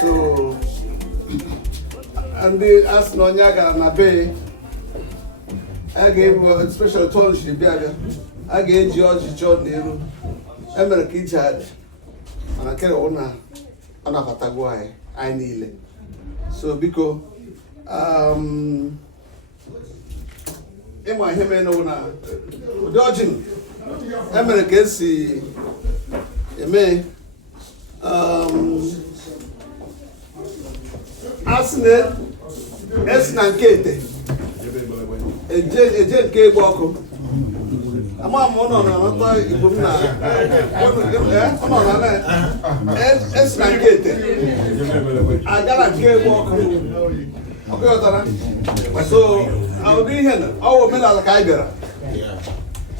So, and they asked Nonyaga and Abe, I gave a special tournament. I gave George John Nero, American Chad, and I carry on a Patagua. I need it. So, because in my him dodging American see me Asne Esnankete Ejen K Boko Ama mono na nata ibumna Esnankete Agala K Boko Okay otara so I'll be here our men are like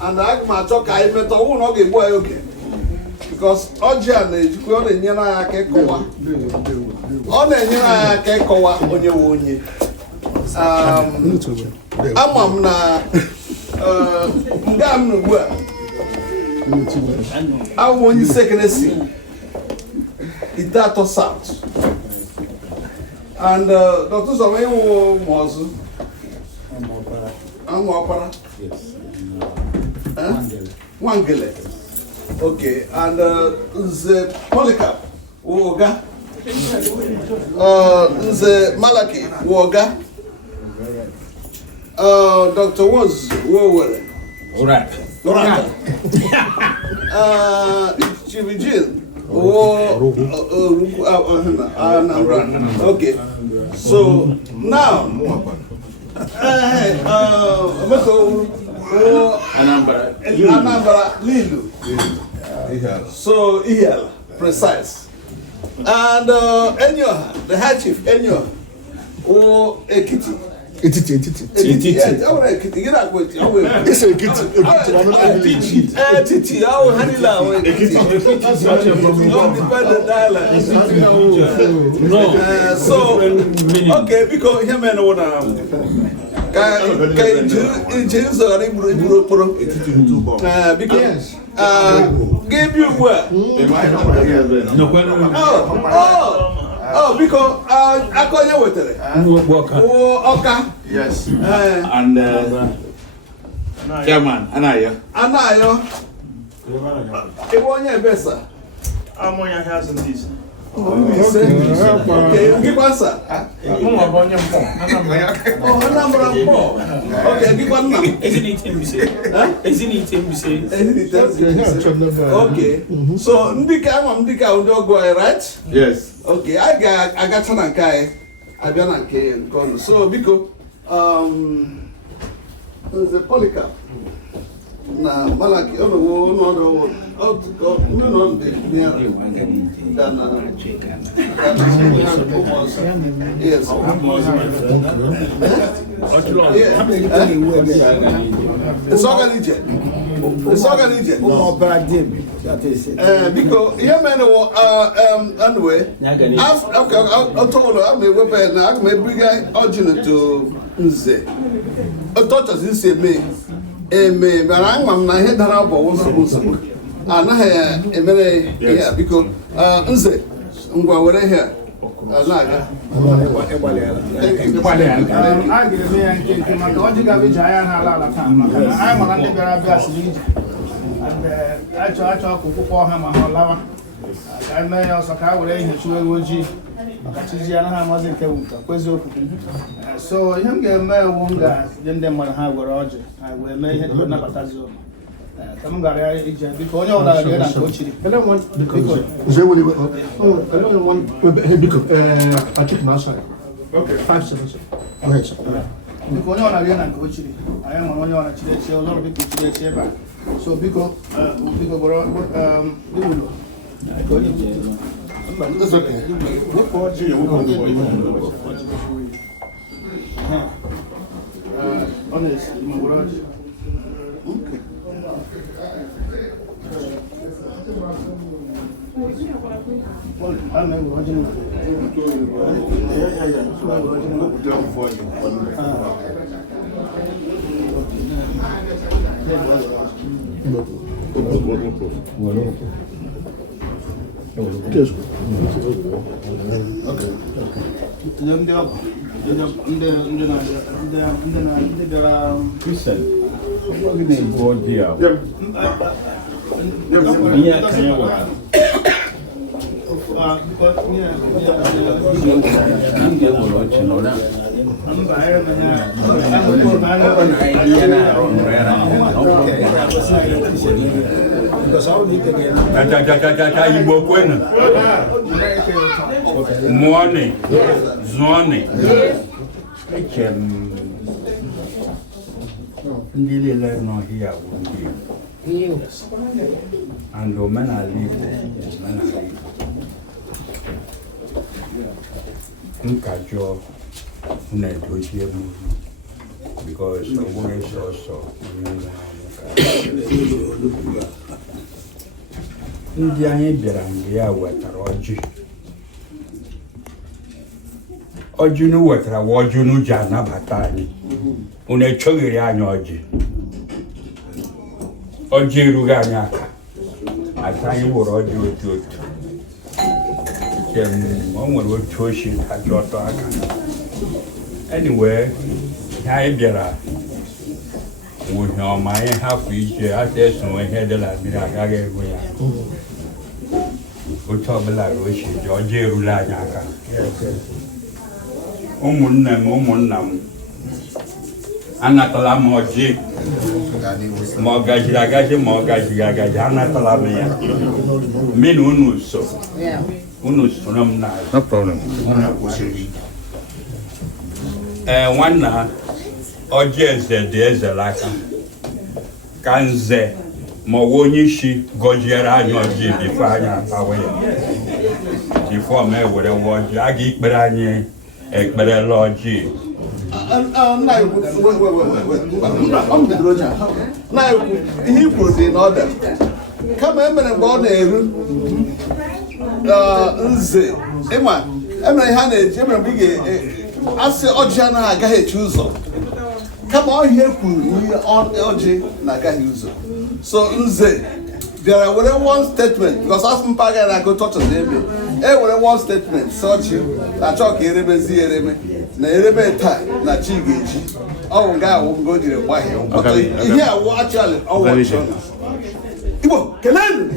and I ma talk I met a one okay boy okay because Ojan is going to Yana Kekoa. On the Yana Kekoa on your own. I'm not damn well. I want you second see it that was out. And Dr. Samuel was I'm opera. Yes. Wangele. Okay, and the Polycarp, Woga, the Malaki, Woga, Dr. Woz, Wower, Alright. Chivijin, okay, so now, Anambra Lilu. So Ihel, precise. And Enyo, the head chief, Enyo, or Ekiti. Ekiti. Yes, I want Ekiti. Get up with you. It's Ekiti. Ekiti. I will handle our Ekiti. Independent dialect. No. So, okay, because him and one. James because gave you what? Oh, because I call you with it. Oh, okay. Yes. And Chairman, Anayo. It won't be better. I'm on your house and this. Okay, give us a. Oh, number of four. Okay, give one number. Isn't it him? Isn't it him? Okay. So, Ndika, go right? Yes. Okay, I got an kai. I got an kai. So, because the polycarp. Na Malaki, no, yes. It's organized. It's organized. Because anyway, I told her I may weapon. I may bring original to Nze. I thought as you say me. Me, but I'm not here that I was supposed and I emere here because Nze, we're here. So him get me wonga yende man ha goroje I will make it na batazo come gare ije because onye ola re na coachiri because they will one because I keep my side. Okay, 5 seconds. Okay, so because onye ola re na coachiri I am onye ola chire che a lot of people chire che ba so because goro that's okay. What for you? Honest, okay. Well, I'm not original. Morning, Zone. Ndile no here and the men are leaving. Nkajo negotiable because the woman is also ndị anyị bịara mgbe ya wetara ọjị nu wetara wa ọjị nu ji anabata anyị unu echoghịrị anyị ọjị erughị anyị aka anyị wụrụ ọjị otu o nwere otu oshi ajị ọtọ aka anyway anyị bịara wuhe ọma anyị hapụ ije ata eso ihe dị na mmiri agaghị egwu ya otu ọbụla oshi ji ọjị erula anyị aka ụmụnna m anatala m ọjị ma ọ gajiri agaji ma ọ gajighị agaji anatala m ya mmiri unu soro m n'azụ. No problem. Nwanne ha ọjị eze dị eze l'aka ka nze ma ọ bụ onye isi gọziere anyị ọjị bifo anyị atawa ya bifo ma ewere nwa ọjị a ga-ikpere anyị ekperela ọjị ihe kwuru dị n'ọda kama emere mgbe ọ na-eru nze ịma emere ihe a na-eji emere mgbe ị ga-asị ọjị anaghị agaghị echi ụzọ kama ọhịa ekwuru ọjị na-agaghị ụzọ so nze bịara were one statement because asụ mpaghara na-akụ chọchị ebe were one statement si ọjị na-achọ ka erebezi ereme na ereme taa na chi ga-eji ọwụ nga awụ ngo jiri gbahie ihe awụ actually ọwụ Igbo, Kenan.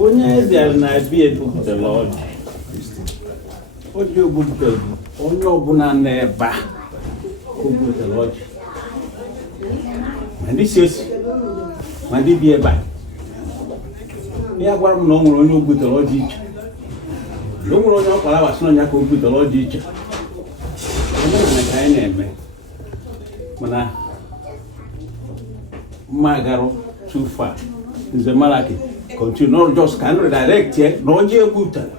Onye eze na-abịa ebupụtara ọjị. Ọjị obupụtara onye ọbụla na-ebe a obupụtara ọjị. Ma ndị si esi, ma ndị bi ebe a. Ya gwara m na ọ nwere onye obupụtara ọjị iche. O nwere onye ọkwara wasị n'ọnya ka obupụtara ọjị iche. Omenala ka anyị na-eme. Mana mma garụ too far. Nze Malaki continue not just can redirect here na ọjị ebupụtara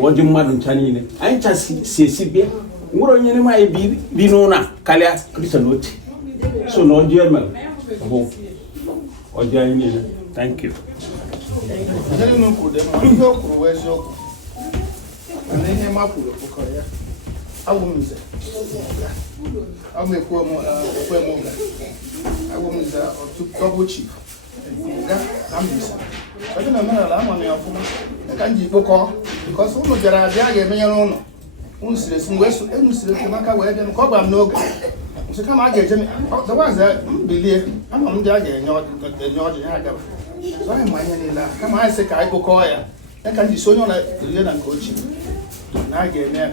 ọjị mmadụ ncha niile. Anyị ncha si esi bịa. Nwere onye n'ime anyị bi n'ụlọ a karịa Kristian otu. So na ọjị emere bụ ọjị anyị niile. Thank you. Jadi nunggu deh, mana yo kuru wes yo. Ane he ma kuru kuru ya. Awu mize. Awu me kuo mo ga. Awu mize o tu double chief. Ga amisa. Tapi na mena la ma me afuma. E kan ji kpoko because unu jara bia ga emenye no no. Unu sire sun wesu, enu sire ke maka we de ko gba m n'oge. Nse kama ga eje mi. The ones that bilie, ama m ga enyo ya ga. So I'm minding that. Come on, I say, I go call ya. I can be so young like the and coaching. Now I get near.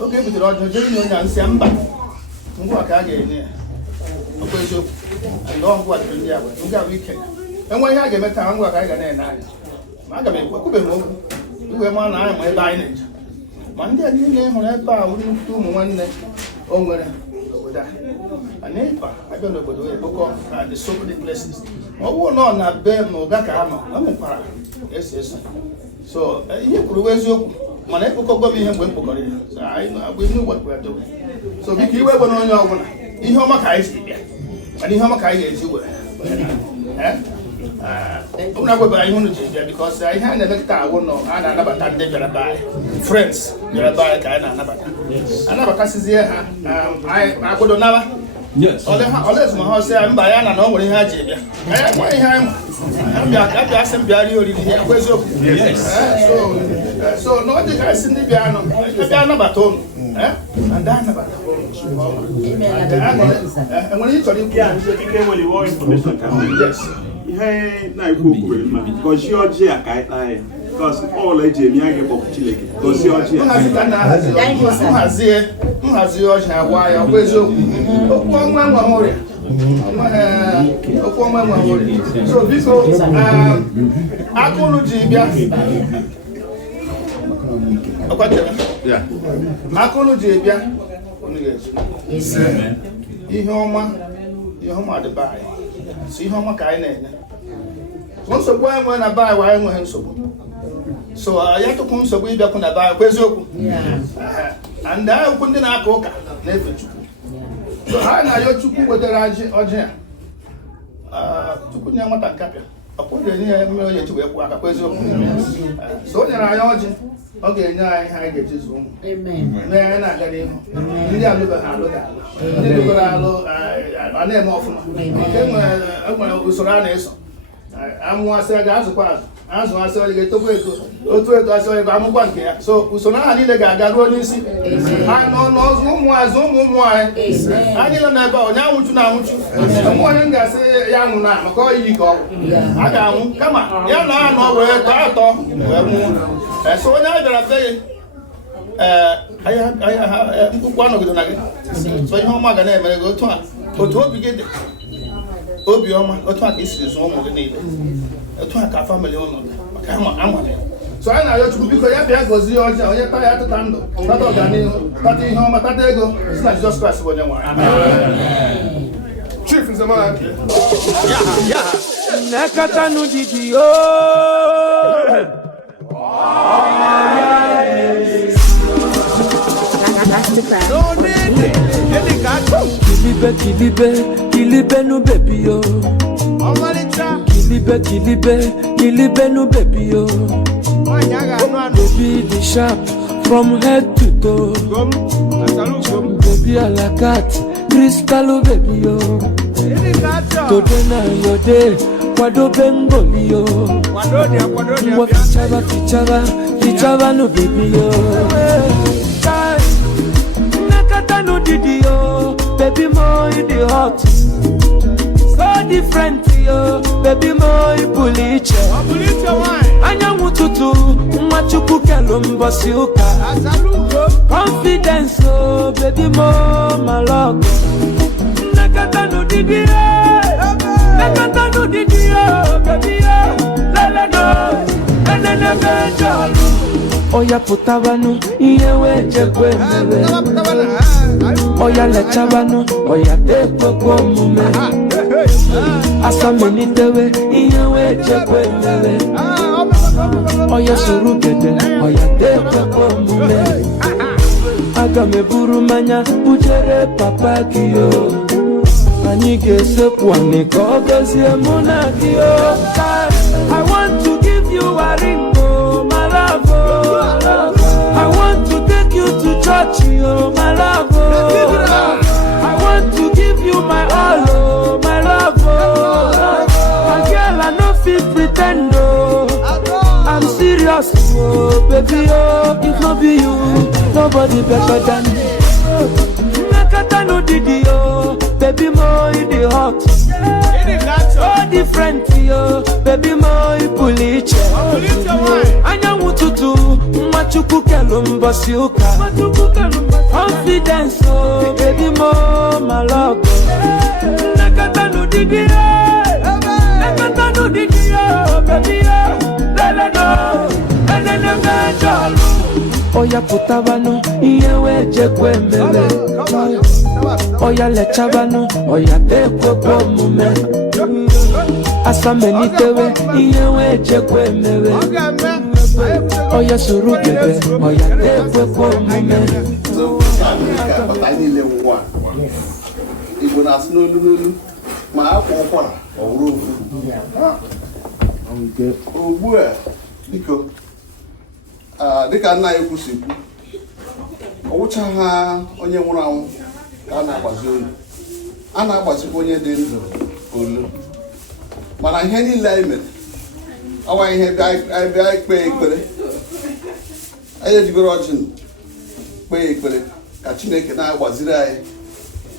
Okay, with the Roger Jenny and Samba. What I get near. Okay, so I don't want to be there. You got weekend. And when I get a town, what I got there now. Magame, what could be more? You were man, I am my lineage. Monday, I didn't name on that bar, wouldn't do one day. Oh, a neighbor, I don't know what to book at the so many places. Oh, no, not bear no gakama. I'm para. Yes, yes. So, you could always look. My neighbor got me and went for it. So we knew what we were doing. So, if you were on your own, in Homakai, and in Homakai, as you were. I'm not going to buy you because I had a lecture, one or another time they were by friends. They were by another. Another case here. I could never. Yes. Always my house say I'm by and no one had you. I'm asking Barry or yes. So no the guys in the piano. The piano baton. And then about and when you told him, yes. Hey, na because you're here, because all I did, I get up Chile. Because you're here. Thank you, sir. Has yours now? Why? I was so so this apology. Yeah. Apology. Yeah. The buy. See how much I know. Once a while when I buy, why I'm so I have to come so we back on the buy. And I couldn't have coca. So I know you took with the Raji or Jan. To put your mother cap. I put the near million to work a question. So then I urge. Okay, now I get this room. Amen. Then I got him. Maybe I'll look at I name off. I'm going to surround us. I'm one said as a part. As I saw get to it, I saw I'm one here. So, so now I need a guy that will see. I know no more. I need a number now. Would you now? I'm one guy say, young man, call you go. I don't come on. Yeah, no, where I thought. So now that I say, I have one of the so you know, my name and go to her. But what we get Obioma, or talk is home of the neighbor. A talk a family owner. So I know you because I was the order, you pay at the time. Not organic, but in home, but they go. It's not just past what you want. Chief is a man. Yeah. Nakatanu Didio. Kilibe no baby yo. Kilibe no baby yo. Baby the sharp from head to toe. Baby a la cat, crystal baby yo. Today na your day, kwado bengoli yo. Mwa fichaba no baby yo. Nakata no didi yo, baby mo you the hot. So different yo, baby mo you puliche. Anya mututu, mwachuku kelumbo siuka. Confidence oh, baby mo maloko. Nakata no didi yo, nakata no didi yo, baby yo. Lele no, enene benjalo. Oya putabanu, iyewe jekwe mewe. Oya lechabanu, oya tekwe kwa mume. Asa menitewe, iyewe jekwe mewe. Oya surugede, oya tekwe kwa mume. Aga meburu manya, ujere papa kiyo. Anige sepwa niko gazie muna kiyo. I want to give you a ring, oh, my love, oh. I want to take you to church, oh, my love, oh. I want to give you my all, oh, my love, oh. My girl, I no fit pretend, oh. I'm serious, oh, baby, oh. If not be you, nobody better than me. Nakata no didi, oh, baby, mo you the hot. So different, yo, baby, mo you puliche. Anya mututu, mwachuku kelumbo siuka. Confidence, oh, baby, mo maloko. Nakata no didi, nakata no didi, baby, lele no, enene benjalo. Oya putabanu, iyewe jekwe mewe. Oya lechabanu, oya tekwe kwa mume. Asa menitewe, iyewe jekwe mewe. Oya surugede, oya tekwe kwa mume. Igbo na-asị n'olu n'olu ma akwa ụkwara ọwụrụ okwu. Ugbu a biko dịka nna ya ekwu si ekwu, ọwụcha ha onye nwụrụ anwụ ka a na-agbazi olu, a na-agbazikwa onye dị ndụ olu. Mana ihe niile anyị mere ọwa ihe bịa ikpe ekpere, anyị ejigoro ọjị kpee ekpere ka Chineke na-agbaziri anyị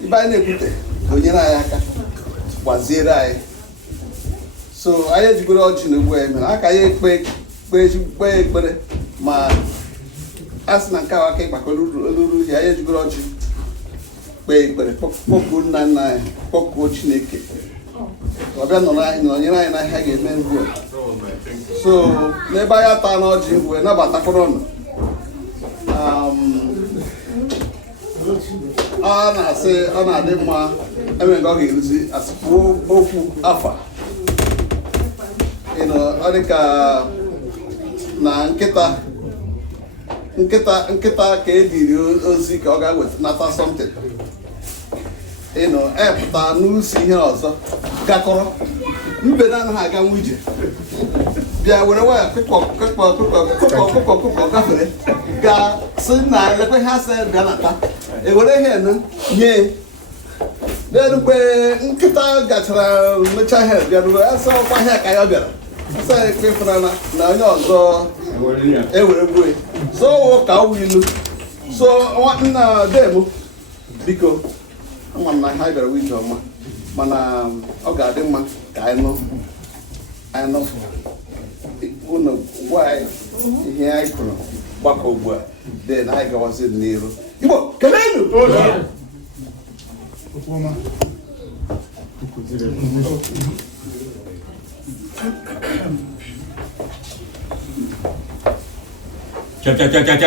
ibe anyị na-ekwute ka o nyere anyị aka gbaziere anyị. So anyị ejigoro ọjị na ugbu anyị mere aka ya kpee ekpere, ma a sị na nke ahụ aka ịgbakọ oluru ihe anyị ejigoro ọjị kpee ekpere, kpọkuo nna nna anyị, kpọkuo Chineke ọbịa nọnyere anyị na ihe ga-eme ngwu. So n'ebe anyị ata n'ọjị wee nabatakwara ọnụ, ọ na-asị ọ na-adị mma eme nke ọ ga-eruzi asịkwuo okwu afa. Ọ dị ka na nkịta ka ediri ozi ka ọ ga-nata something, epụta n'usi ihe ọzọ gakọrọ, mbe na anaghị aga nwa ije bịa were waya kụkọ gafere ga sị na elekwe ha sị bịa nata, ewere ihe enu nye mgbe nkịta gachara mechaa ihe bịaruru asa ọkwa ihe ka ya bịara asa ekpefere na onye ọzọ ewere gbuo. So ka ọ ilu. So nna dem biko ama m na ha bịara wije ọma, mana ọ ga-adị mma ka anyị nụ unu gwa anyị ihe anyị kwuru gbakọ ugbu a dị na anyị gawazi n'iru. Igbo kelenu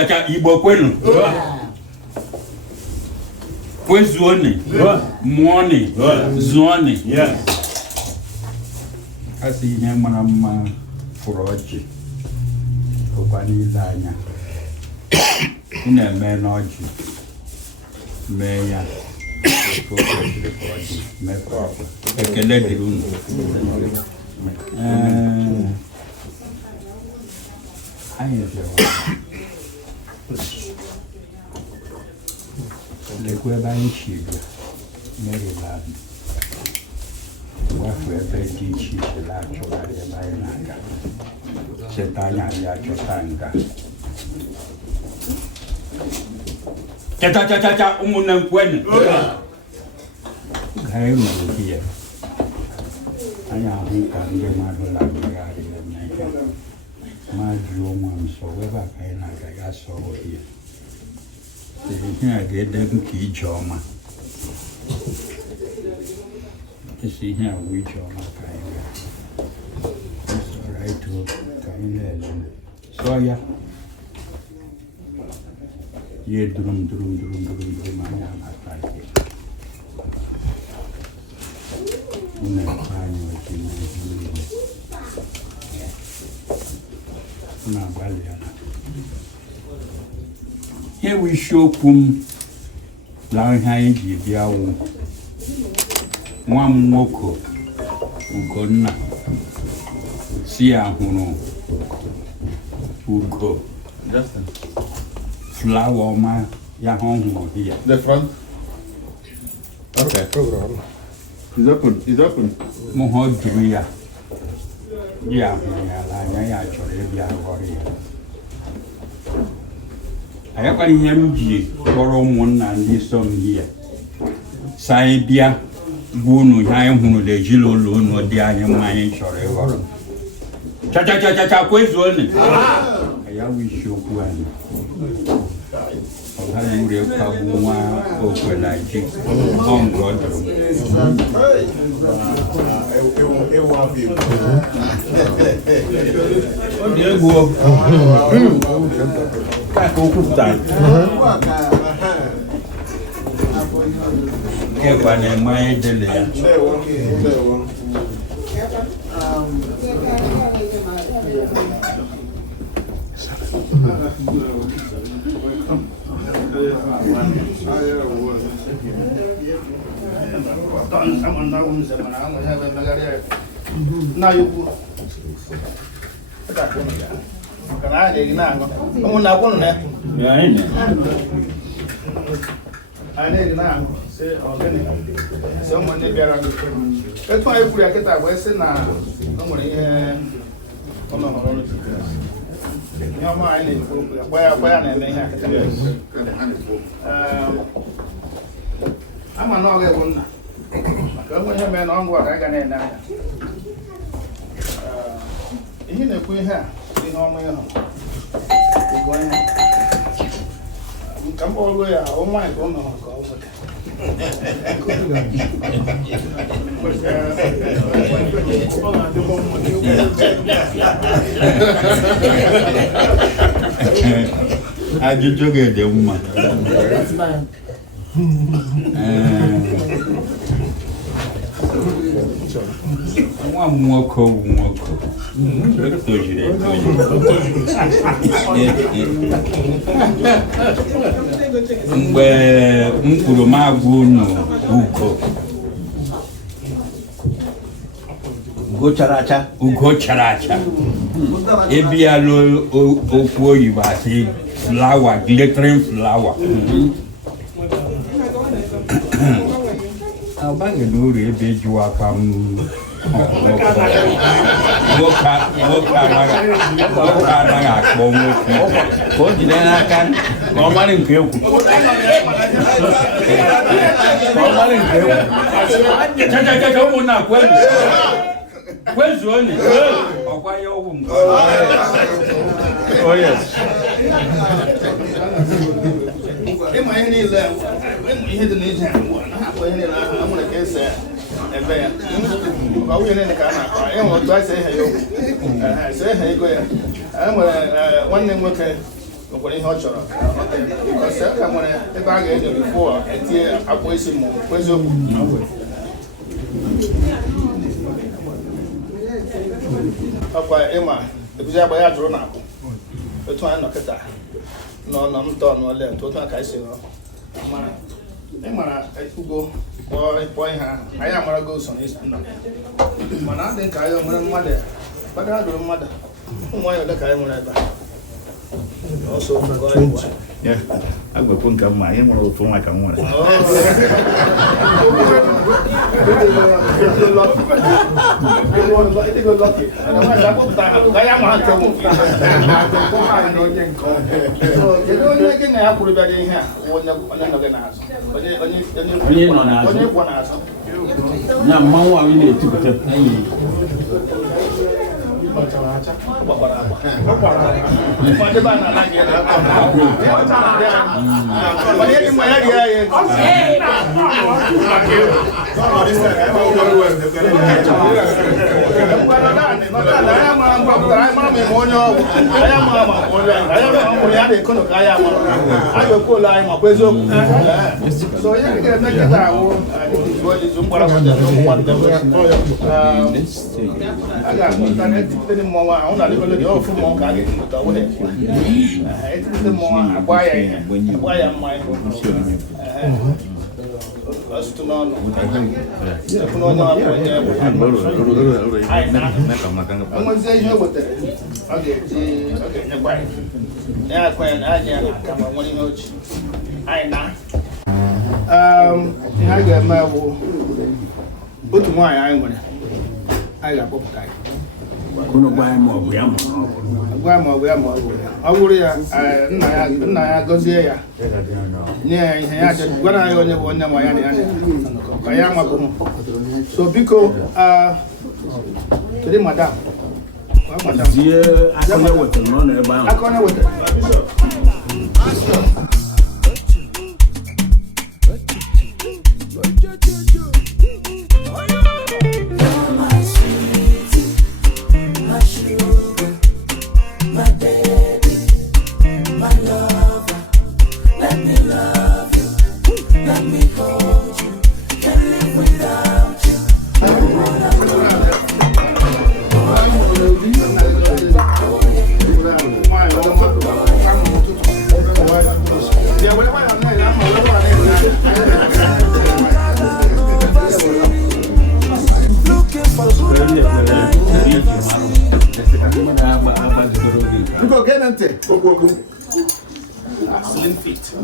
cha Igbo kwenu kwezuoni muoni zuoni. Asị ihe mara mma fụrụ ọjị bụkwa n'ile anya unu eme n'ọjị mee ya otu o kwesịrị ka ọ dị mekwa ekele dịrị unu. Anyị bịara lekwa ebe anyị si bịa Maryland. ebe dị iche iche na-achọgharị ebe anyị na-aga cheta anya ya chọta nga cha ụmụnne nkwenụ gaa ruru hie anyị ahụ ka ndị mmadụ na-agagharị eme ihe ma jụọ nwa m sọ ebe a ka anyị na-aga ya sọrọ hie ihe a ga-ede nke ije ọma isi ihe a wụ ije ọma ka anyị ga ịtụ ka anyị na-ele sọ ya ye durum anyị amata ihe na-ekwe anyị otu n'ihe na-agbalị ya ihe bụ isiokwu m na ihe anyị ji bịa wụ nwa m nwoke Ugonna si ya hụrụ ugo flawa ọma ya ha hụrụ hia. The front. Okay. It's open. Mụ ha jụrụ ya ya hụrụ ya n'anya ya chọrọ ịbịa ghọrọ ya. Ayakwara ihe m ji kpọrọ ụmụnna ndị so m hia sa anyị bịa bụ unu ihe anyị hụrụ n'ezinụlọ unu dị anyị mma anyị chọrọ ịghọrọ. Cha kwezuonu. Ya bụ isiokwu anyị. Ọ gaghị uru ịkpagbu nwa okwe na ji ọ mgbe ọ dụrụ. Ọ dị egwu ka o kwupụtara. Kekwa na-eme anyị dele ya. I'm not going to go on what I can end. In the queen hair, in all my own. Come all the way out. Oh my God, I just took it, the woman. One more cold. Mgbe m kwuru m agwa unu ugo chara acha ịbịala okwu oyibo asị flower, glittering flower. Abange n'uru ebe jụwa aka m nwoke anaghị akpọ nwoke ka o jide n'aka ka ọ mara nke egwu chachachacha ụmụnna kwezuonu ọkwa ya ọgwụ nke ịma ihe niile ihe dị n'ije akpọ ihe niile ahụ amụrụ ka ese ebe ya ka nwunye niile ka a na-akpa ịnwe otu anyị si ehe ya okwu si ehe ego ya e nwere nwanne m nwoke nwekwara ihe ọ chọrọ ọsị ka nwere ebe a ga-enyo bifo etinye akpụ isi ma eziokwu ọkwa ịma ebuzi agba ya jụrụ na akpụ otu anyị nọ kịta nọ m tọọ n'ọlẹ otu a ka anyị si nọ ịmara ugo kpọọ ihe ahụ anyị amarago so n'isi nna mana adị ka anyị nwere mmadụ gbagara dụrụ mmadụ ụmụ nwanyị ole ka anyị nwere ebe Also, 20. Yeah, I'm going to put my name on the phone like I want. So because today madam slim fit. So,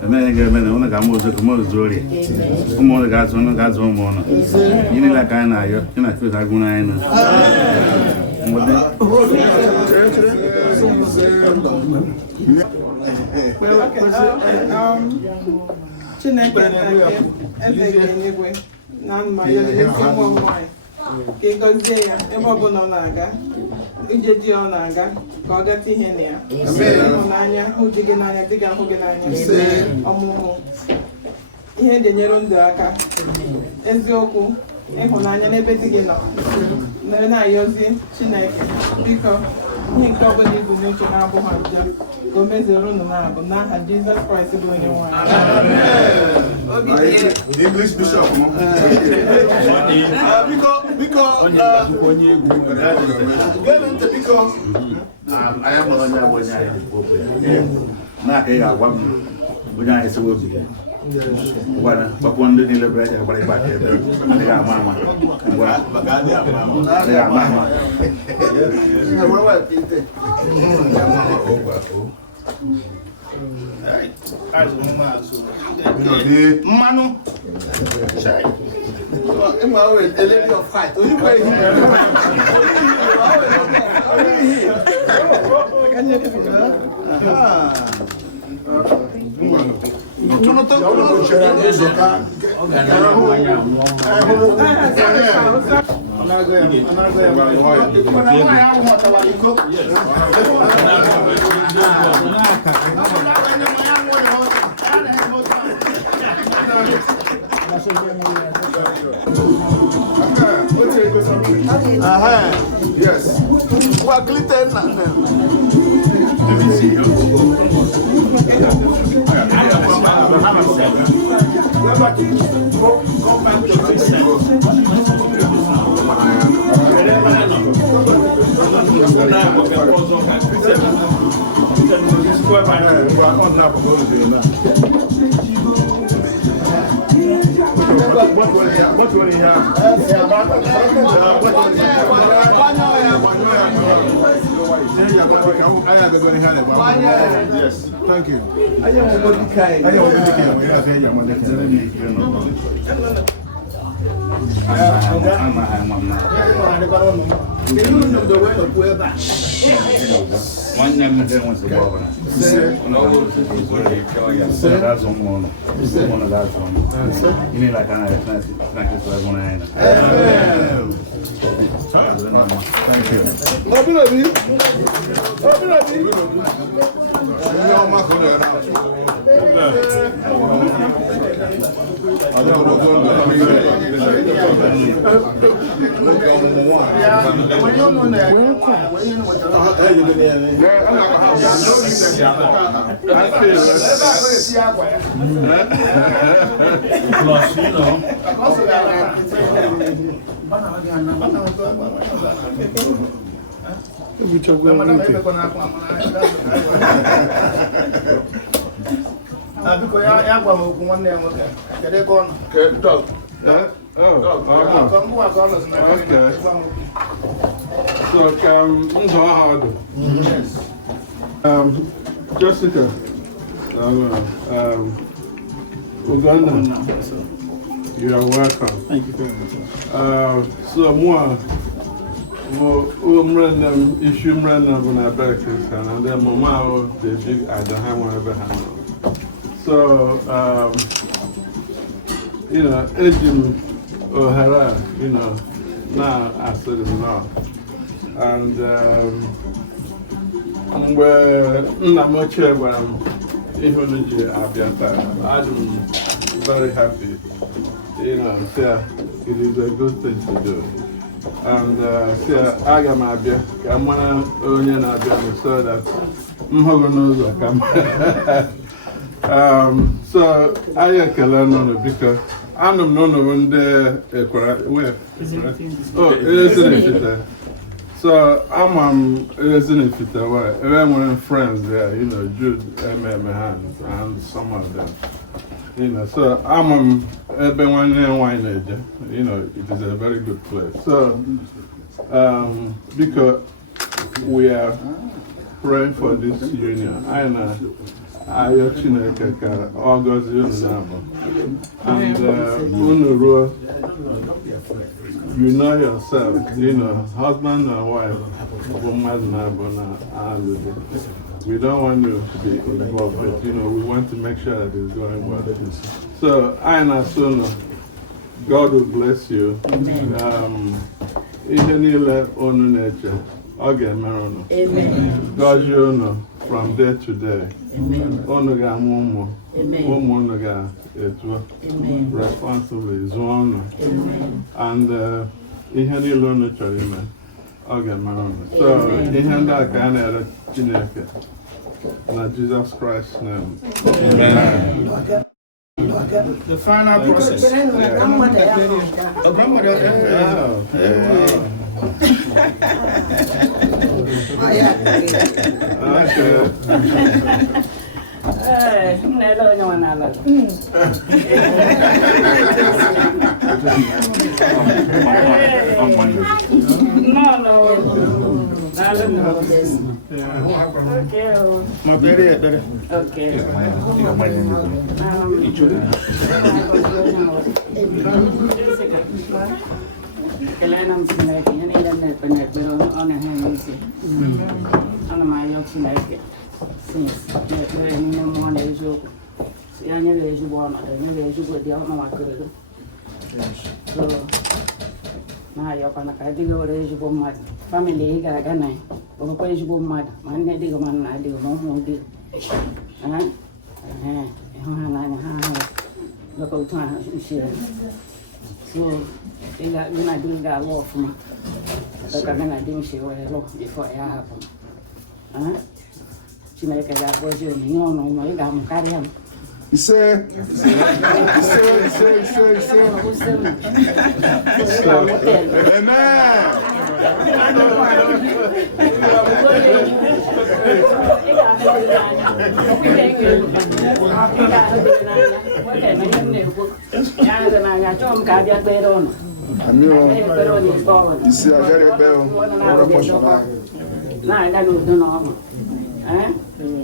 the man only got more to more story. More the guys on the guys on one. You need like I know, you're not good. I go in. Ije ọ na-aga ka ọ gata ihe na ya ịhụnanya hụ di gị n'anya di gị ahụ gị n'anya ọmụmụ ihe dị nyere ndụ aka eziokwu ịhụnanya n'ebe di gị nọ na-ayọzi Chineke biko ihe nke ọbụla ibu n'uche na-abụghị njọ ka o mezuoro unu na-abụ n'aha Jizọs Kraịst bụ onye nwe English bishop. I am on but one day the bread and back here. They are mama. They are mama. Manu. I'm always a lady of fight. You pay yes. Well, glitter now. Let me see. Go back to Christian. Yes. Thank you. Jessica, Ugonna, you are welcome. Thank you very much. So more random issue random when I back this and then mama the big I don't have one ever handle. So you know, Ejim O'Hara, you know, now I said it now. And where I'm very happy. You know, so it is a good thing to do. And so I got my beer. I'm one onion so that I'm knows I come. So I can learn because I'm not when the where. Oh, isn't it? So I'm resident with the friends there, you know, Jude, and some of them. You know, so I'm everyone in wine, you know, it is a very good place. So because we are praying for this union, I know August and you know yourself, you know, husband and wife, we don't want you to be involved, but you know, we want to make sure that it's going well. So, I know, God will bless you. Even you let on nature, Amen. God, you know, from day to day. Onoga Momo. Omonoga responsibly Zone. And Ihani Lono Charima. Amen. So Ihanda Kana Chineke. In Jesus Christ's name. Amen. The final process. family gagana ko ko jibo mad man ne digo man na digo mo mo di ha lo ko twa shi so ila gina dinga lo fuma da ka gina din shi wa lo before ya happen chima ka ga bojo ni no no mo ga mo kariam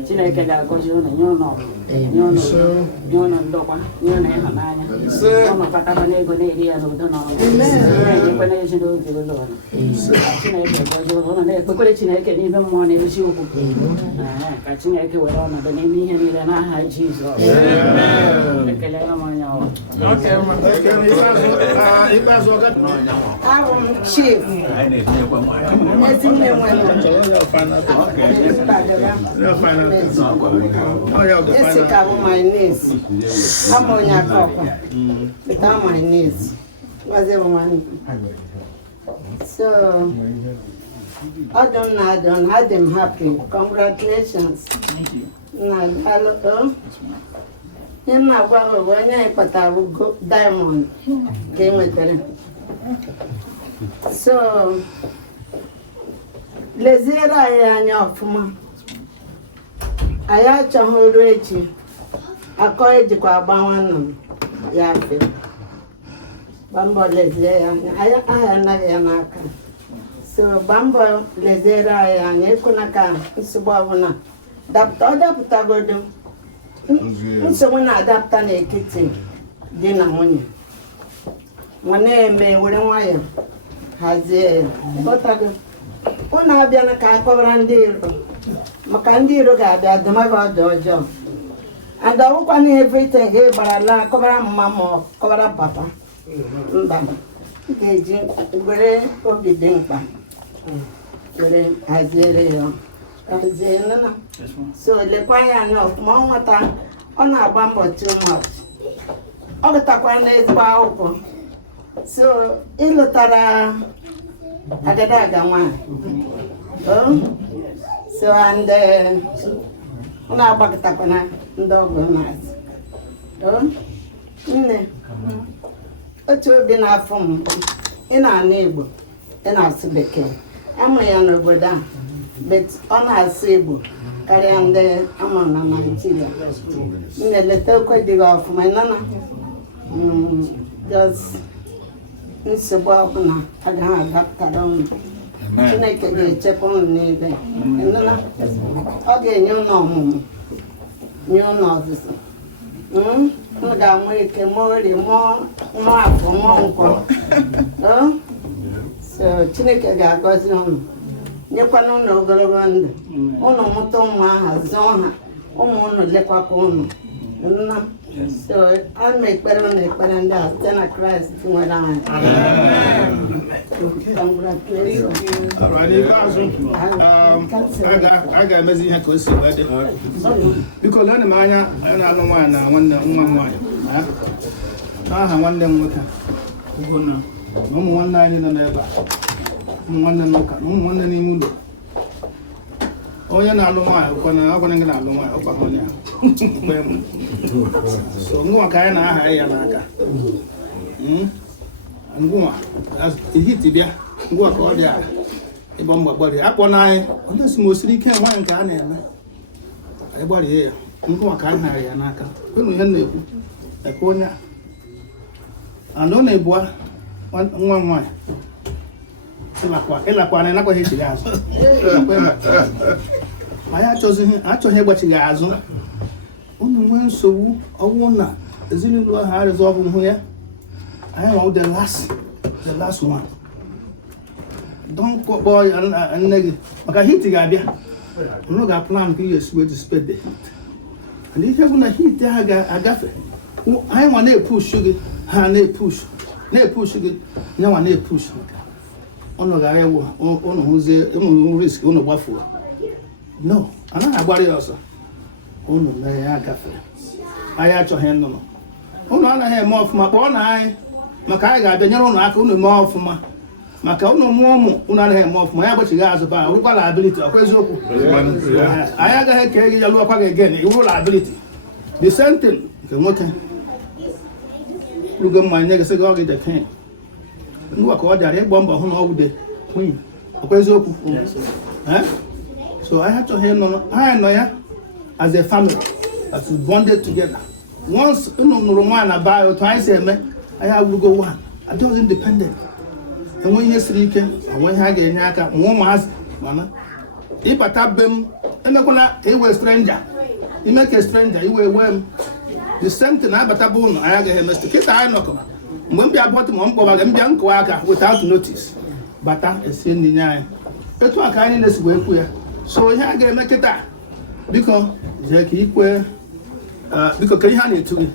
Chineke ga-agọzi unu nye unu nye unu ndokwa nye unu ịhụnanya unu kpatara n'ego na-eri ya n'udo na ọṅụ na-enyekwa n'ezinụlọ ụlọ Chineke gọzie unu na-ekpekwere Chineke n'ime mmụọ na eziokwu ka Chineke were ọnọdụ n'ime ihe niile n'aha Jizọs ekelela m onye ọwa Abụ m Chief Ezinne Jessica bụ my niece. I'm on your couple. Without my niece. Was everyone? So, I don't have them happy. Congratulations. Hello. In my brother, when I put a diamond came with them. So, Lezera and your fuma. Aya chahoro echi akọ ejikwa agbanwanụ ya fe bambo lezie ya aya anaghị ya n'aka so bambo lezere anyị anya ekwena ka nsogbu ọbụla ọ dapụtagodo nsogbu na-adapụta n'etiti di na nwunye ma na-eme were nwayọ hazie ya ụtago ụnụ abịana ka akpọbara ndị iro maka ndị iro ga-abịa dụmaghị ọdụ ọjọọ and ọwụkwana everything gbara la kọbara mma ma kọbara papa mba ga-eji were obi dị mkpa were haziere ya hazie nna so lekwa ya anya ọfụma ọ nwata ọ na-agba mbọ too much ọ gụtakwara n'ezigbo akwụkwọ so ịlụtara agadaga nwaanyị so and una agbakọtakwana ndị ọgọ maazị nne otu obi n'afọ m ị na-anụ Igbo ị na-asụ Bekee amụ ya n'obodo a but ọ na-asụ Igbo karịa ndị amụrụ na Naịjirịa m na-eleta okwe dịghị ọfụma nana just nsogbu ọbụla agaghị adapụtara ụnụ Chineke ga-echekwa ụnụ n'ebe ọ ga-enye ụnụ ọmụmụ nye ụnụ ọzụzụ ụnụ ga-amụ ike mụọ ori mụọ afọ mụọ nkwọ so Chineke ga-agọzi ụnụ nyekwana ụnụ ogologo ndụ ụnụ mụta ụmụ aha zụọ ha ụmụ ụnụ lekwakwa ụnụ so a na ekpere ụnụ ekpere ndị a site na Kraịst nwere anyị a ga-emezi ihe ka o si wee dị biko lee m anya na-alụ nwaanyị na nwanne nwa m nwaanyị n'aha nwanne m nwoke Ugonna na ụmụ nwanne anyị nọ n'ebe a ụmụ nwanne n'ụka na ụmụ nwanne n'ime ụlọ onye na-alụ nwaanyị ọkwana gị na-alụ nwaanyị ọkwa ha onye so ngwa ka anyị na-aha ya n'aka ngwa ehiti bịa ngwa ka ọ dị ala ịgba mgba gbarie akpọ na anyị onye si m osiri ike nwaanyị nke a na-eme anyị gbarie ya ngwa ka anyị nara ya n'aka kwenu ihe na-ekwu ekwe onye a na ọ na-ebua nwa nwaanyị ịlakwa na ịnakwaghị echighị azụ anyị achọghị ịgbachighị azụ unu nwee nsogbu ọnwụ na ezinụlọ ahụ arịzọ ọgwụ hụ ya anyị nwa the last one don't kpọọ ya nne gị maka hit ga-abịa unu ga-plan ka ị ga-esi wee dispe the heat and ihe bụ na hit ahụ ga-agafe anyị nwa na-epush gị ha na-epush gị nye nwa na-epush unu gara ewu unu hụzie ụmụ risk unu gbafuo no anaghị agbara ya ọsọ unu mere ya agafe anyị achọghị nnụnụ unu anaghị eme ọfụma kpọọ na anyị maka anyị ga-abịa nyere unu aka unu mee ọfụma maka unu mụọ ụmụ unu anaghị eme ọfụma ya gbachighị azụ ba rụkwa liability ọkwa eziokwu anyị agaghị ekere gị ya lụọkwa gị again iwu liability the same thing nke nwoke rugo mma nye gị ọ gị the king ngwa ka ọ dịara ịgba mbọ hụ na ọ bụ the queen ọkwa eziokwu so I have to hear ha nọ ya as a family that is bonded together. Once nụrụ nwaanyị na baa otu anyị si eme anyị awụrụgo one adịghị independent enwe ihe siri ike enwe ihe a ga-enye aka nwa ụmụazị mana ịbata be m emekwana ka iwe stranger ime ka stranger iwe ewe m the same thing abata bụ ụlọ anyị agaghị eme kịta anyị nọkọba mgbe m bịa bọtụ ma m kpọba ga m bịa nkọwa aka without notice bata esie nninye anyị etu a ka anyị na-esi wee kwu ya so ihe a ga-eme kịta biko jee ka ikwe biko ka ihe a na-etu gị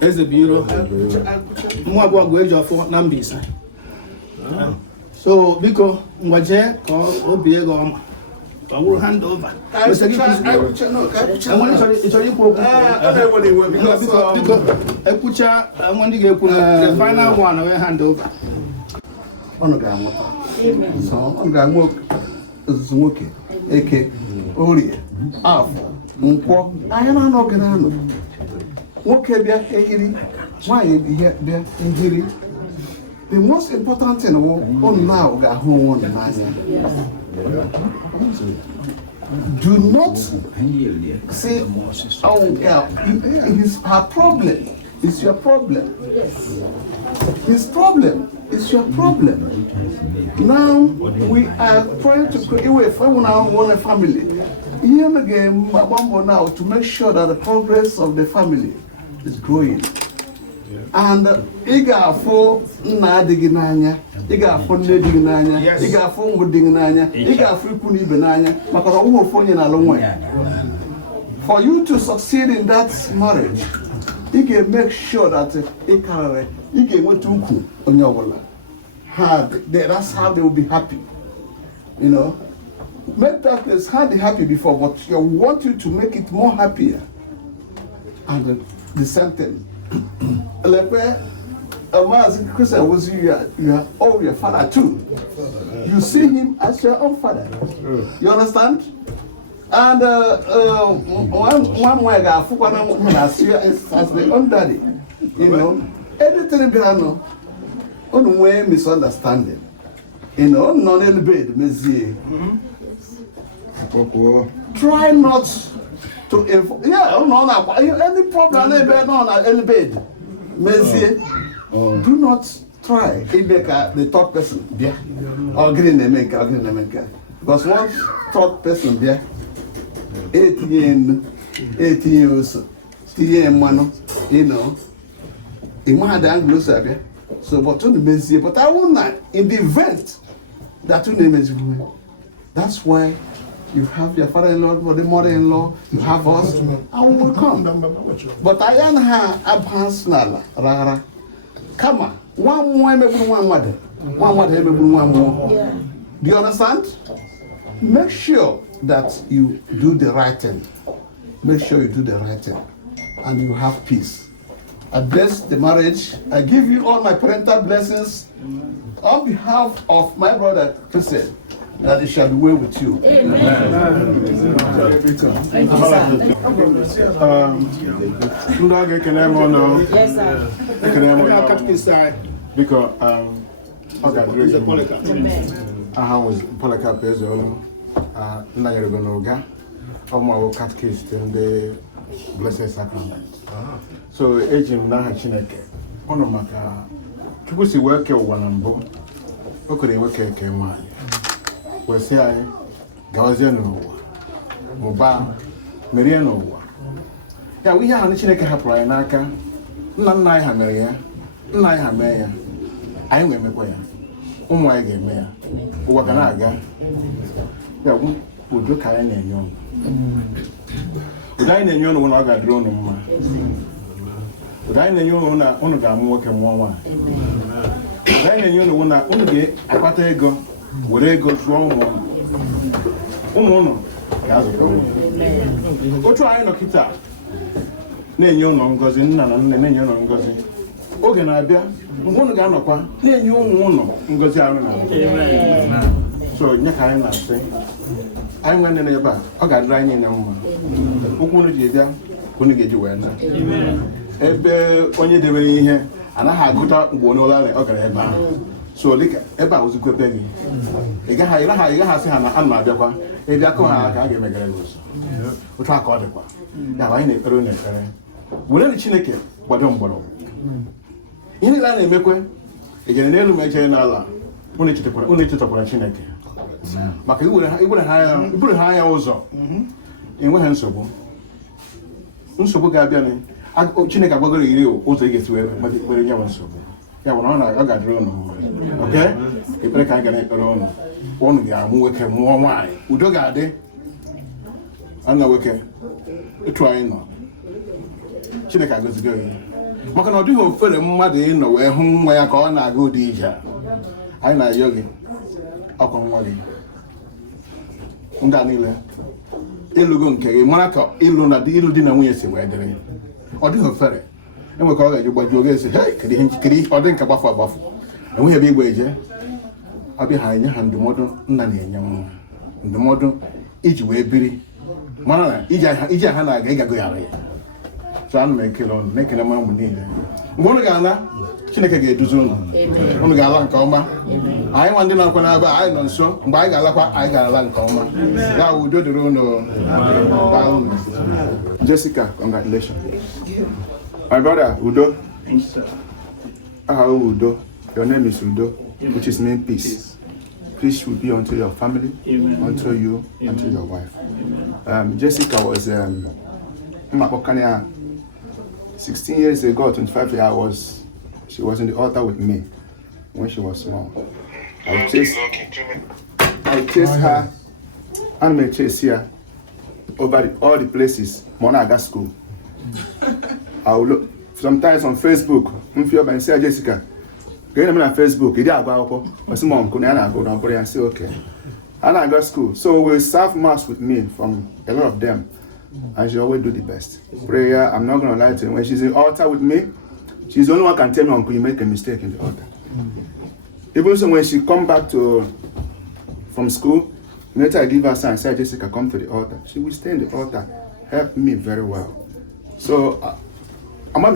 eze bụ iro mmụọ abụọ gụ eji ọfọ na Mbaise so biko ngwa jee ka o bie gị ọma ka ọ bụrụ hand over ịchọrọ ikwu okwu biko ekwucha nwa ndị ga-ekwu na the final one wee hand over ọnụ ga-anwụ ozuzu nwoke eke orie afọ nkwọ anyị na-anọ oge na-anọ nwoke bịa ehiri nwaanyị bịa ehiri the most important thing bụ unu na ga-ahụ onwe unu n'anya do not say oh God, her problem is your problem his problem is your problem. Now we are trying to create a family. Here again, now to make sure that the progress of the family is growing. And iga for na diginanya, iga for diginanya, iga for diginanya, iga for kuni benanya, makara uho fonye na longwe. For you to succeed in that marriage, you can make sure that you can go to uku on your wallet. That's how they will be happy. You know, make that place hardly happy before, but I want you to make it more happier. And the same thing. Like where as Christian was you are all your father too. You see him as your own father. You understand? And one way I as the own daddy. You know, everything I know. On way misunderstanding. You know, non elevate mezi. Try not to any problem elevate mezi. Do not try the third person there. Or green America. Because one third person there 18 years, you know, in my Anglo Sabia. So, but I will not, in the event that you name is women. That's why you have your father-in-law, or the mother-in-law, you have us, and we will come. But I am her advanced nala, rara. Come on, one more, maybe one mother, maybe one more. Do you understand? Make sure that you do the right thing. Make sure you do the right thing, and you have peace. I bless the marriage. I give you all my parental blessings on behalf of my brother Christian, that it shall be well with you. Amen. Blessed Sacrament. So, Ejim Naha Chineke, ono maka, Chukwu si weke ụwa na mbụ, o kwere weke eke nwanyị. Wesi anyị, gawazie n'ụwa, mụbaa, merie n'ụwa. Ya, ihe ahụ Chineke hapụrụ anyị n'aka, nna nna anyị ha mere ya, nna anyị ha mee ya, anyị ga-emekwa ya, ụmụ anyị ga-eme ya, ụwa ga na-aga. Ya, udo ka anyị na-enye ụmụ. Udai na-enye unu na ọ ga-adịrị unu mma. Udai na-enye unu na unu ga-amụ nwoke mụọ nwaanyị. Udai na-enye unu na unu ga-akpata ego, were ego zụọ ụmụ unu. Ụmụ unu ga-azụta unu. Otu anyị nọ kịta na-enye unu ngọzi, nna na nne na-enye unu ngọzi. Oge na-abịa, mgbe unu ga-anọkwa na-enye ụmụ unu ngọzi arụ na. So nye ka anyị na-asị anyị nwanne na ebe a ọ ga-adịrị anyị na mma okwu unu ji bịa ka unu ga-eji wee na ebe onye debere ihe anaghị agụta mgbe onye ụlọ ọ gara ebe ahụ so dịka ebe a ozugbote gị ị gaghị asị ha na ana m abịakwa ebe akụ ha aka a ga-emegara gị ụzọ otu aka ọ dịkwa ya bụ anyị na-ekpere unu ekpere were Chineke gbado mgbọrọgwụ ihe niile a na-emekwe ejere n'elu ma ejere n'ala unu echetakwara Chineke maka iburu ha anya ụzọ enweghị nsogbu ga-abịa Chineke agbagoro iri ụzọ ị ga-esi were nye nsogbu ya bụ na ọ ga-adịrị ụnụ oke ekpere ka anyị gara ekpere ụnụ ga-amụ nwoke mụọ nwaanyị udo ga-adị ana nwoke etu anyị nọ Chineke agọzigo gị maka na ọ dịghị ofere mmadụ ịnọ wee hụ nwa ya ka ọ na-aga ụdị ije anyị na-ayọ gị ọkwa nwa gị ndị a niile ịlụgo nke gị mara ka ịlụ di na nwunye si wee dịrị ọ dịghị ofere enwe ka ọ ga-eji gbajuo oge esi kedu ihe njikiri ọ dị nka gbafu agbafu enweghị ebe igwe eje ọbịa ha enye ha ndụmọdụ nna na-enye nwa ndụmọdụ iji wee biri mara na ije ha na-aga ịgago ya ara ya so ana m ekele ọnụ na-ekele mma ụmụ niile mgbe unu ga-ala Chineke ga-eduzi unu ga-ala nke ọma anyị nwa ndị na-akwa n'ebe anyị nọ nso mgbe anyị ga-alakwa anyị ga-ala nke ọma ya udo dịrị unu. Jessica, congratulations. My brother Udo, Udo, your name is Udo, which is mean peace. Peace will be unto your family, unto you, unto your wife. Jessica was 16 years ago, 25 years, she was in the altar with me when she was small. I chased her, and I chased her over all the places, Monaga school. I will look sometimes on Facebook. If you're by say Jessica, get me on Facebook. He did go. I say mom, can I go down? And say okay. And I got school, so we serve mass with me from a lot of them, and she always do the best. Prayer. I'm not gonna lie to you. When she's in the altar with me, she's the only one can tell me, Uncle, you make a mistake in the altar. Even so, when she come back from school, later I give her a sign, say Jessica, come to the altar. She will stay in the altar, help me very well. So. I'm my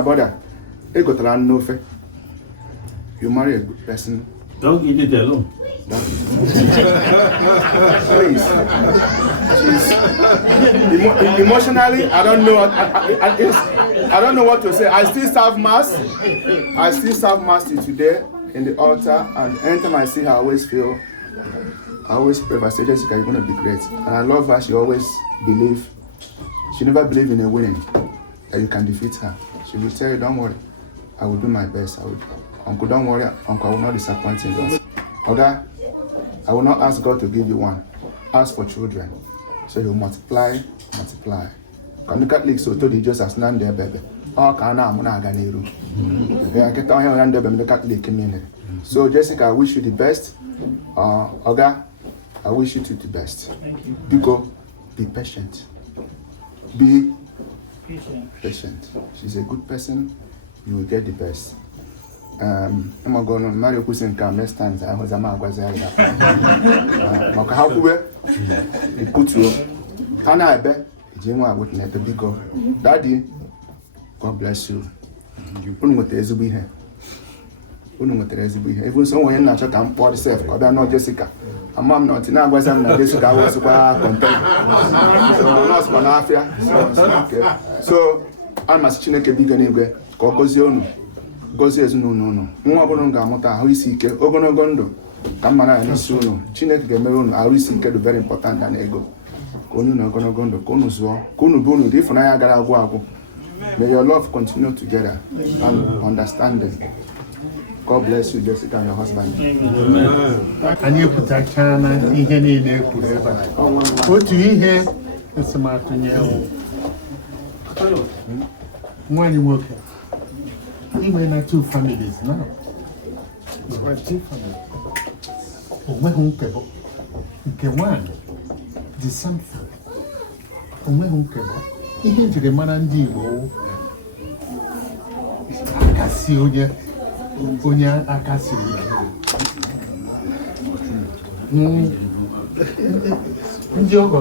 brother. You marry a good person. Don't eat it alone. Please. Emotionally, I don't know. I don't know what to say. I still serve mass. Till today in the altar, and anytime I see her, I always pray. I say, Jessica, you're gonna be great. And I love her. She always believe. She never believed in a winning. That you can defeat her. She will tell you, don't worry, I will do my best. Uncle, don't worry, Uncle, I will not disappoint you. Okay? I will not ask God to give you one. Ask for children. So you multiply. Come the Catholics, so told you just as none there, baby. Oh, can I get on the Catholic community. So Jessica, I wish you the best. Oga, I wish you the best. Because be patient. Be patient. She's a good person. You will get the best. I'm going to marry Kusin Kam next time. I was a man. You put you. Can I bet? Jimmy would let the big go. Daddy, God bless you. You put him with the Ezubi here. Even someone in Nacha can pour the self. I'm not Jessica. I'm not in Aguazam. Jessica was content. So I'm not Manafia. So I'm a Chineke big anyway. Gozionu. Gozies no. Mwabon Gamota, how is he? Ogonogondo. Kamana and Suno. Chineke Gameron, I will see very important than ego. Konu no Gonogondo, Konuswa, Kunu Bunu, different Ayagaraguago. May your love continue together and understanding. God bless you, Jessica, and your husband. Amen. And you put a chana in any day forever. What do you hear? It's a matter now. When you work, even are two families now. There are two families. When Hunkebo, one, the something. When Hunkebo, even to the man and Divo, Cassionia. Onya akasi Ndị ọgọ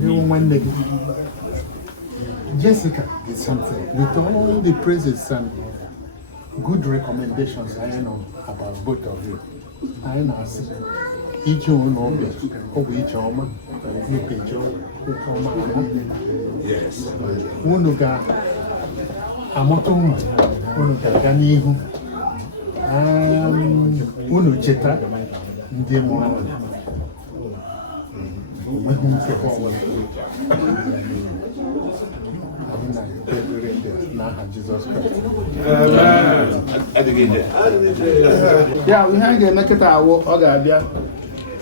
gị nwanne gị. Jessica did something with all the praises and good recommendations I know about both of you. I know each one of you, each ọma, yes. Unu ga-amụta ụmụ, unu ga-aga n'ihu. Unu cheta ndị mụrụ onweghị nkekọ ọbụla. Ya ihe a ga-eme kịta awụ ọ ga-abịa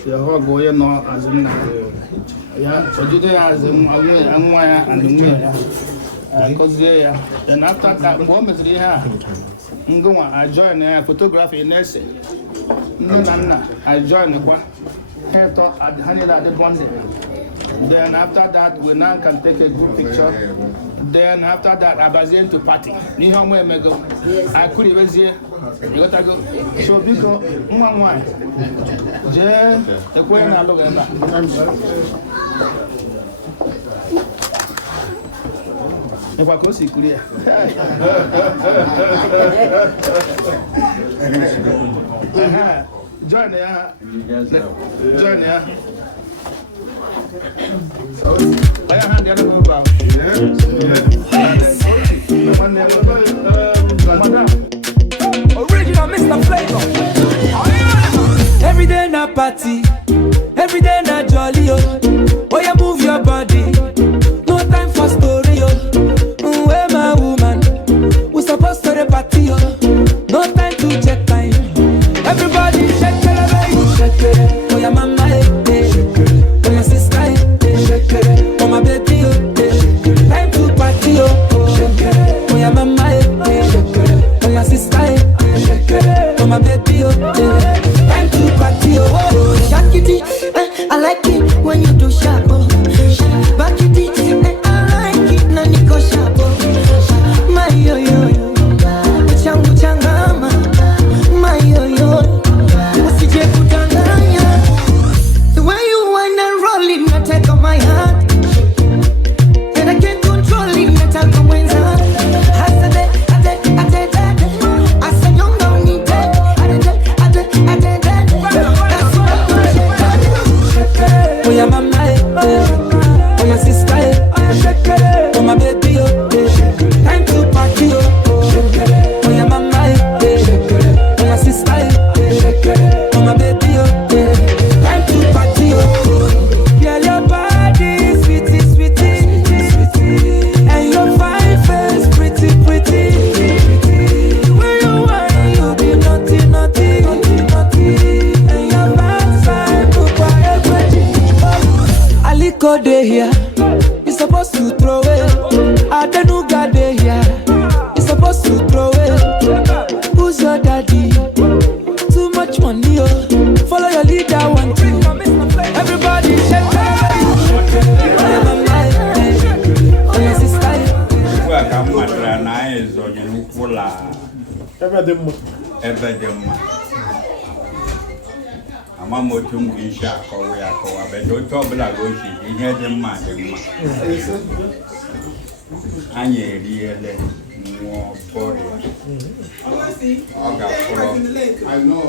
ọ bụ onye nọ azụ nna ya sojide ya azụ nwa ya and nwunye ya gọzie ya then after that mgbe o meziri ihe a ngụnwa ajoin ya fotografi na-ese nne na nna ajoin kwa ha ịtọ ha niile adị bonding. Then after that, we now can take a group picture. Then after that, I was into party. Ni how many go? I could even see. You got to go. So because one. Je, the queen I look at that. If I could see clear. Join ya. Join ya. I hand the other one back. Original Mr. Flavor. Every day na party, every day na jolly. Oh, you move your body. No time for story. Where my woman? We supposed to the party. No time to check time. Everybody shake it, baby. Shake it. Oh, your mama. Oh my baby, time to party, oh yeah, mama, oh yeah, sister, oh my baby, time to party, oh. Shake it, I like it when you do sharp, oh. Back it, I like it, na niko sharp, oh. My yo yo, changu changama, my yo yo, usije kudanganya. The way you wanna roll it, na take on my heart. Go day here, you're supposed to throw it. I don't know God day here, you're supposed to throw it. Who's your daddy? Too much money, oh. Follow your leader, one two. Everybody shake it. Oh your sister. Well, come on, nice on your pula. Ever Mama Tungisha, Korea, but don't talk about Goshi, you hear them mad. And ye, really, more body. I know,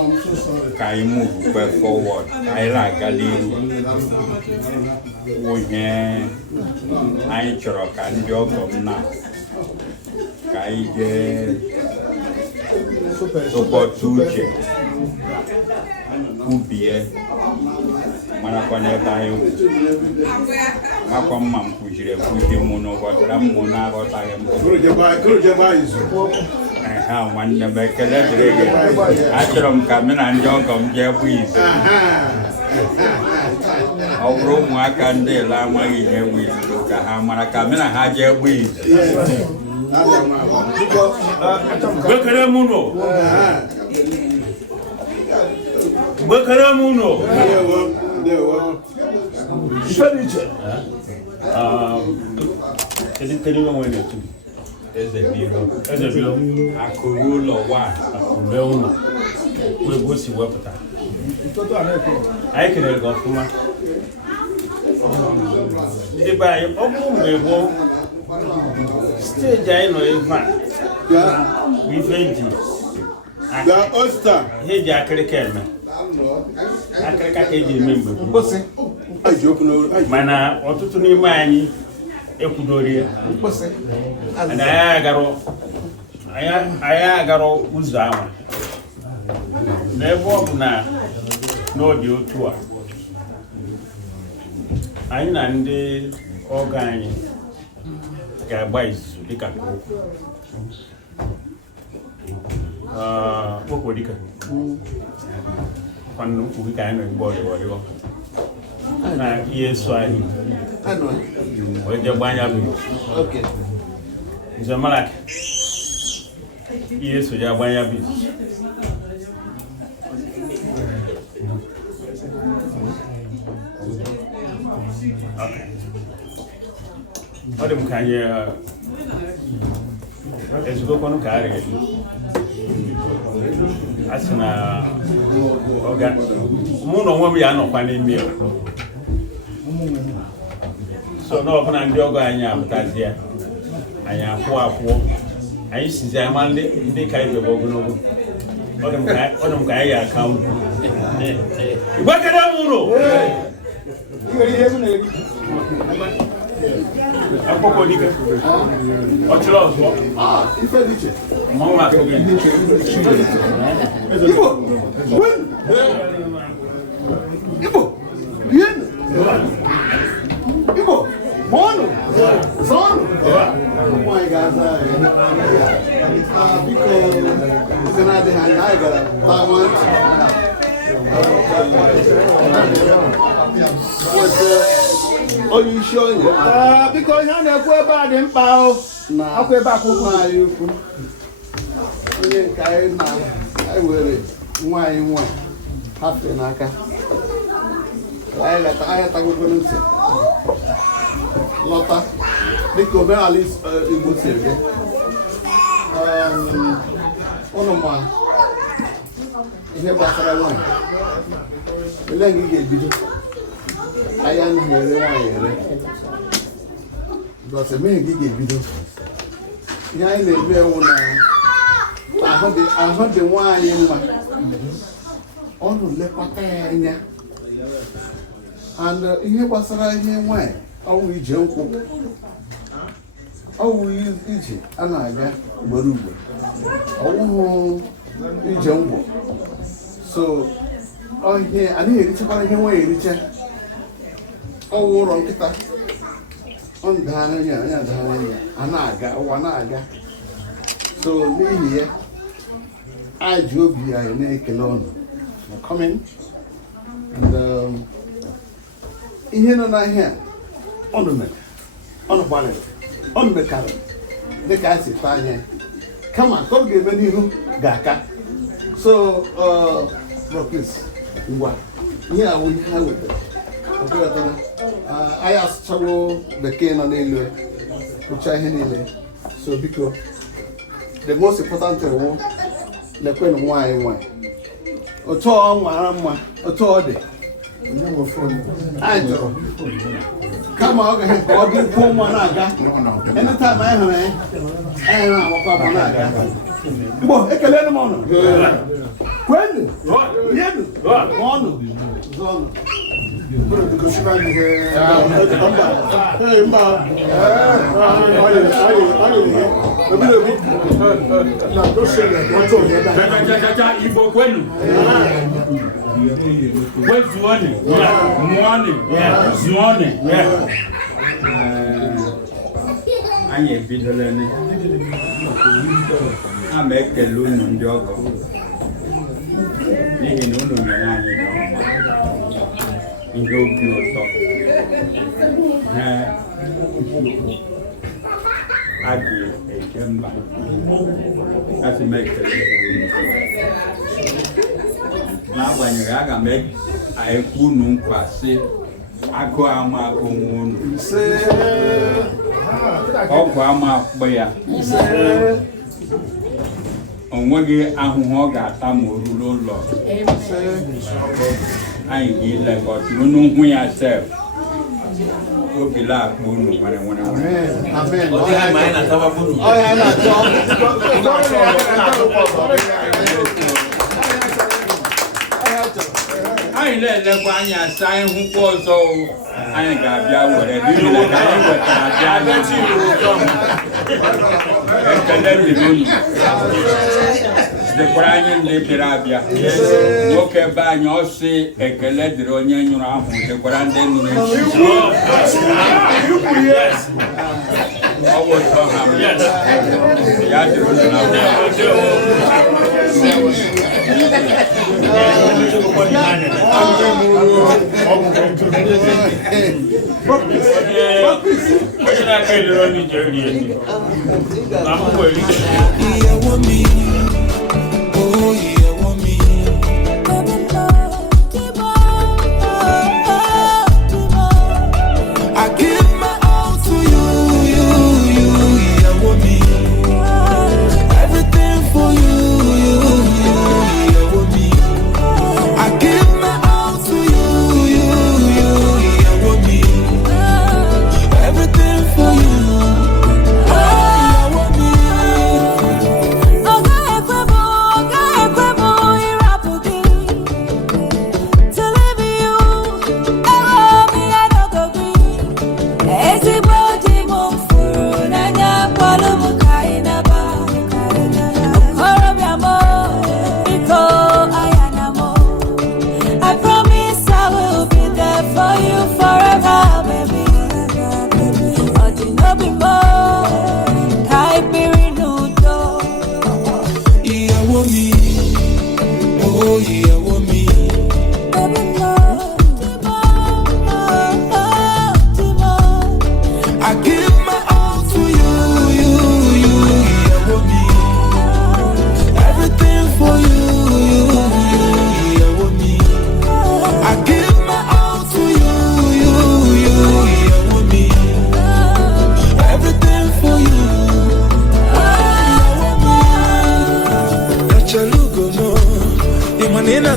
I'm so sorry. Can you move forward? I like a little. I chok and joke of now. Kaije support Tuche. Ubie Manakwane Tayo Makomam Kujire Kujimuno, but Ramona got I am one never can after I'm coming and jog on Jeffries. Our room work and the Lama in here with Hamarakamina had Jeffries. Bakaramuno. Can you know when it is a below? A cool or one. A cool. We will see what. anyị kelere gị ọfụma ndị be anyị ọ bụ mgbe gboo steji anyị nọ ebe a bụ ife eji ihe eji akịrịka eme akịrịka ka eji eme mgbe mana ọtụtụ n'ime anyị ekwudori ya na anyị agara ụzọ ahụ n'ebe ọ bụ na n'ọdị otu a anyị na ndị ọgọ anyị ga-agba izuzu dịka okwu dịka kwanụ ukwu ka anyị na-egbu ọrịọrịọ na ihe so anyị wee je gbanya bụ nze malaki ihe so ya gbanya bụ izuzu ọ dị m ka anyị ezugokwanụ ka arịa a sị na mụ na onwe m ya anọkwa n'ime ya so na ọbụna ndị ọgọ anyị apụtazi ya anyị akwụọ anyị sizi anyị ma ndị ka ibe bụ ogologo ọ dị m ka anyị ga-aka unu igbakere m ụlọ akwụkwọ dike ọchịrị ọzọ mmanwụ atụ gị Igbo mọnụ zọnụ nwaanyị ga-aza biko oge na-adịghị anya anyị gara taa nwantị onye isi onye biko ihe a na-ekwu ebe a dị mkpa akwa ebe akwụkwọ anyị ukwu onye nke anyị were nwaanyị hafe n'aka anyị tagogoro ntị lọta dịka omenala Igbo si ege ụnụ ma ihe gbasara nwaanyị ele nga ị ga-ebido anyị anaghị ere nwaanyị ere bọs emeghị gị ga-ebido ihe anyị na-ebi ewu na ahụ dị nwaanyị mma ọnụ lekọta ya anya and ihe gbasara ihe nwaanyị ọwụ ije nkwụ ọwụ ije a na-aga ugboro ugboro ọwụhụ ije ngwọ so ihe anaghị erichakwara ihe nwaanyị ericha ọwụ ụlọ nkịta ọ ndagharị anya a na-aga ụwa na-aga so n'ihi ya anyị ji obi anyị na-ekele ọnụ for coming and ihe nọ n'ahịa ọnụ gbalịrị ọnụ mekarị dịka anyị si taa anya kama ka ọ ga-eme n'ihu ga-aka so please ngwa ihe awụ ihe ha wetara anyị asụchawo bekee nọ n'elu kpụcha ihe niile so biko the most important thing wụ lekwenụ nwaanyị otu ọ mara mma otu ọ dị anyị jụrụ kama ọ gaghị ka ọ dị ukwu ụmụ na-aga anytime anyị hụrụ anyị na-agbakwa ma na-aga Igbo ekelere m ọnụ kwenụ rienụ ọnụ zọnụ Igbo kwenu kwezuoni muone zuone anyị ebidolene ama ekele unu ndị ọgọ n'ihi na unu nyere anyị ihe obi ụtọ a ga-eje mba kasị m ekele n'agbanyeghị aga m ekwu unu nkwa sị agụ ama agụ nwa unu ọgwụ ama akpọ ya onwegi ahụhụ ga-ata ma o ruru ụlọ anyị ga-ilekọta unu hụ ya sef obi la-akpọ unu nwere anyị na-elekwa anya asa anyị hụkwa ọzọ anyị ga-abịa were n'ihi na ka anyị wetara bịa ekele dịrị unu dịkwara anyị ndị bịara abịa nwoke be anyị ọ sị ekele dịrị onye nyụrụ ahụ dịkwara ndị nụrụ ọ bụ ụtọ ha ya dịrị unu na Ugonna,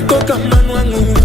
toka manu